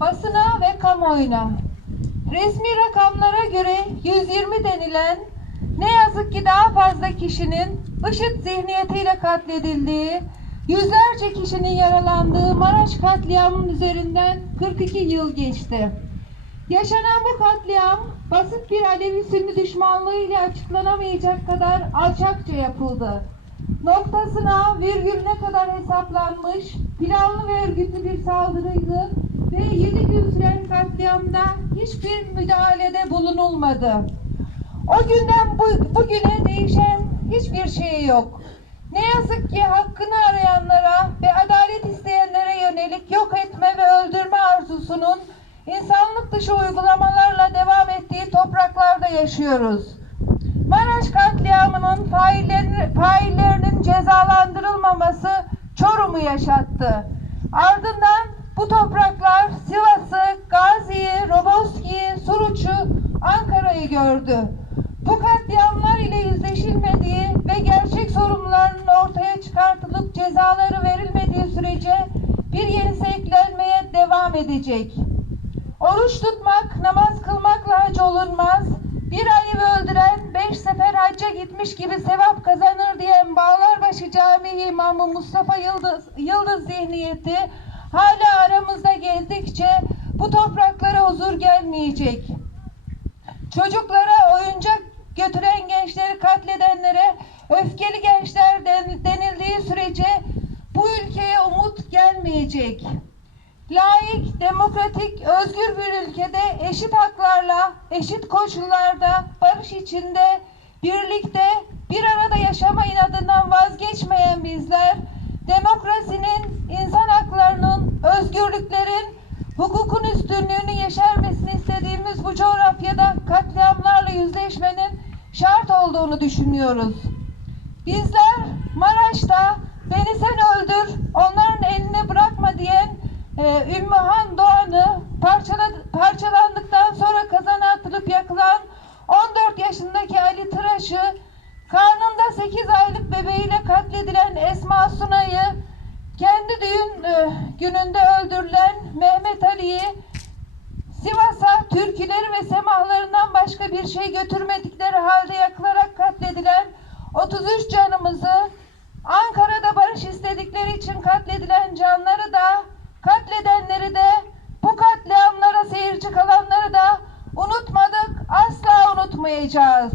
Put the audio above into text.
basına ve kamuoyuna. Resmi rakamlara göre 120 denilen ne yazık ki daha fazla kişinin IŞİD zihniyetiyle katledildiği, yüzlerce kişinin yaralandığı Maraş katliamının üzerinden 42 yıl geçti. Yaşanan bu katliam basit bir Alevi Sünni düşmanlığıyla açıklanamayacak kadar alçakça yapıldı. Noktasına virgülüne kadar hesaplanmış, planlı ve örgütlü bir saldırıydı ve 7 gün süren katliamda hiçbir müdahalede bulunulmadı. O günden bu, bugüne değişen hiçbir şey yok. Ne yazık ki hakkını arayanlara ve adalet isteyenlere yönelik yok etme ve öldürme arzusunun insanlık dışı uygulamalarla devam ettiği topraklarda yaşıyoruz. Maraş katliamının faillerinin, faillerinin cezalandırılmaması Çorum'u yaşattı. Ardından bu topraklar Sivas'ı, Gazi'yi, Roboski'yi, Suruç'u, Ankara'yı gördü. Bu katliamlar ile yüzleşilmediği ve gerçek sorumluların ortaya çıkartılıp cezaları verilmediği sürece bir yenisi eklenmeye devam edecek. Oruç tutmak, namaz kılmakla hac olunmaz. Bir Alevi öldüren beş sefer hacca gitmiş gibi sevap kazanır diyen Bağlarbaşı Camii İmamı Mustafa Yıldız, Yıldız zihniyeti hala aramızda gezdikçe bu topraklara huzur gelmeyecek. Çocuklara oyuncak götüren gençleri katledenlere öfkeli gençler den- denildiği sürece bu ülkeye umut gelmeyecek. Layık, demokratik, özgür bir ülkede eşit haklarla, eşit koşullarda, barış içinde, birlikte, özgürlüklerin, hukukun üstünlüğünü yeşermesini istediğimiz bu coğrafyada katliamlarla yüzleşmenin şart olduğunu düşünüyoruz. Bizler Maraş'ta beni sen öldür, onların eline bırakma diyen e, Ümmühan Doğan'ı parçala- parçalandıktan sonra kazana atılıp yakılan 14 yaşındaki Ali Tıraş'ı, karnında 8 aylık bebeğiyle katledilen gününde öldürülen Mehmet Ali'yi, Sivas'a türküleri ve semahlarından başka bir şey götürmedikleri halde yakılarak katledilen 33 canımızı, Ankara'da barış istedikleri için katledilen canları da, katledenleri de, bu katliamlara seyirci kalanları da unutmadık, asla unutmayacağız.